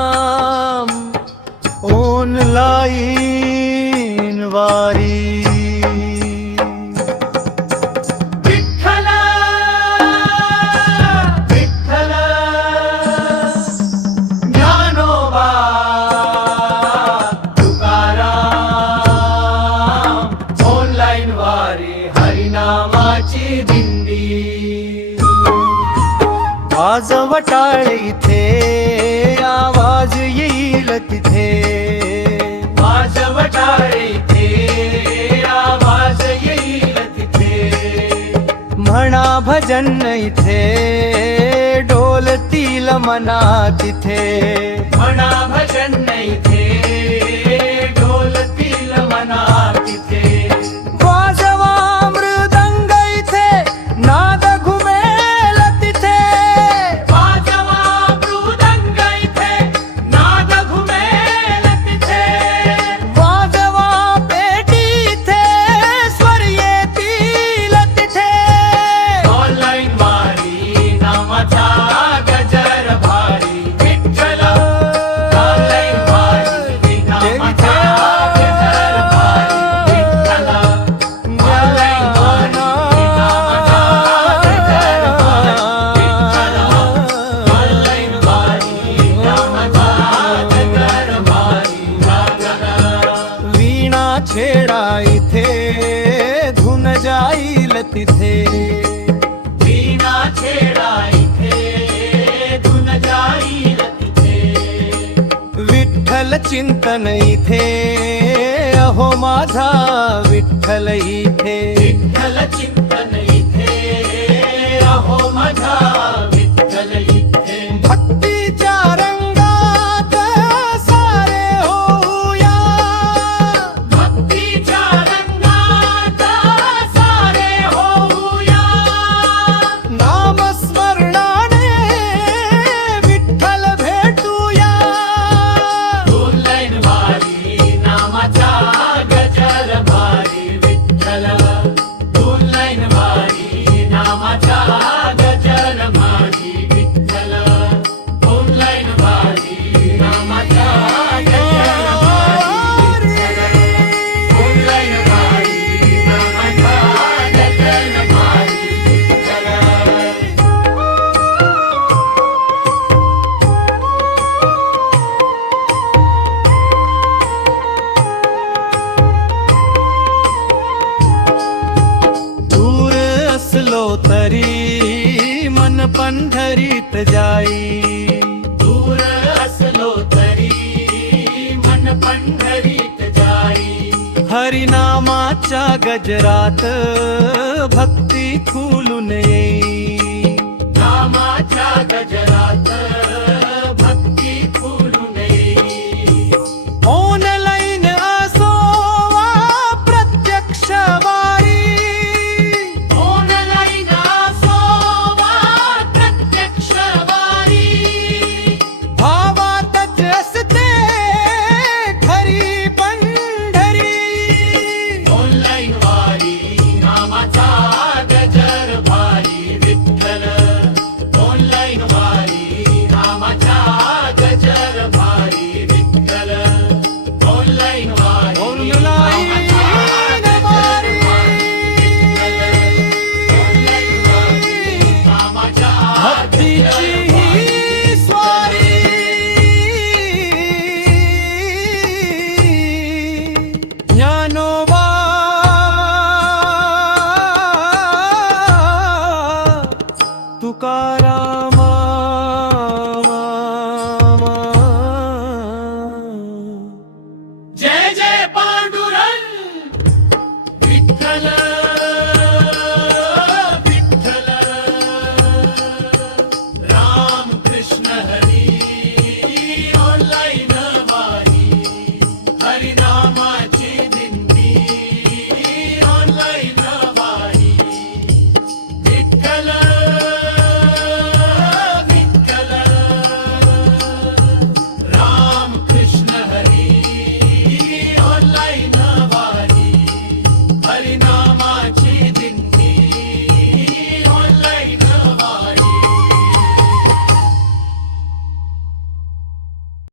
नाम ऑनलाईन वारी हरिनामाची दिंडी वाजवटाळ इथे आवाज येईल तिथे वाजवटाळ इथे आवाज येईल तिथे म्हणा भजन इथे डोलतील मना तिथे म्हणा भजन इथे डोलतील मना तिथे वाजवा मृदंग इथे नाद घुमेल तिथे वाजवा मृदंग इथे नाद घुमेल तिथे वाजवा पेटी इथे स्वर येतील तिथे ऑनलाईन वारी नामाचा गजर भारी विठ्ठल ऑनलाईन वारी नामाचा गजर भारी विठ्ठल ऑनलाईन वारी नामाचा गजर भारी विठ्ठल ऑनलाईन वारी नामाचा गजर भारी वीणा छेडा इथे धुन जाईल तिथे वीणा छेडा इथे धुन जाईल तिथे विठ्ठल चिंतन इथे अहो माझा विठ्ठल इथे विठ्ठल चिंतन इथे अहो माझा विठ्ठल इथे भक्तीच्या रंगात सारे होऊया भक्तीच्या रंगात सारे होऊया नामस्मरणाने विठ्ठल भेटूया ऑनलाईन वारी नामाचा गजर भारी विठ्ठल ऑनलाईन वारी नामाचा गजर भारी विठ्ठल ऑनलाईन वारी नामाचा गजर भारी विठ्ठल ऑनलाईन वारी नामाचा गजर भारी विठ्ठल दूर असलो तरी मन पंढरीत जाई दूर असलो तरी मन पंढरीत जाई हरिनामाच्या गजरात भक्ती फुलून येई नामाच्या गजरात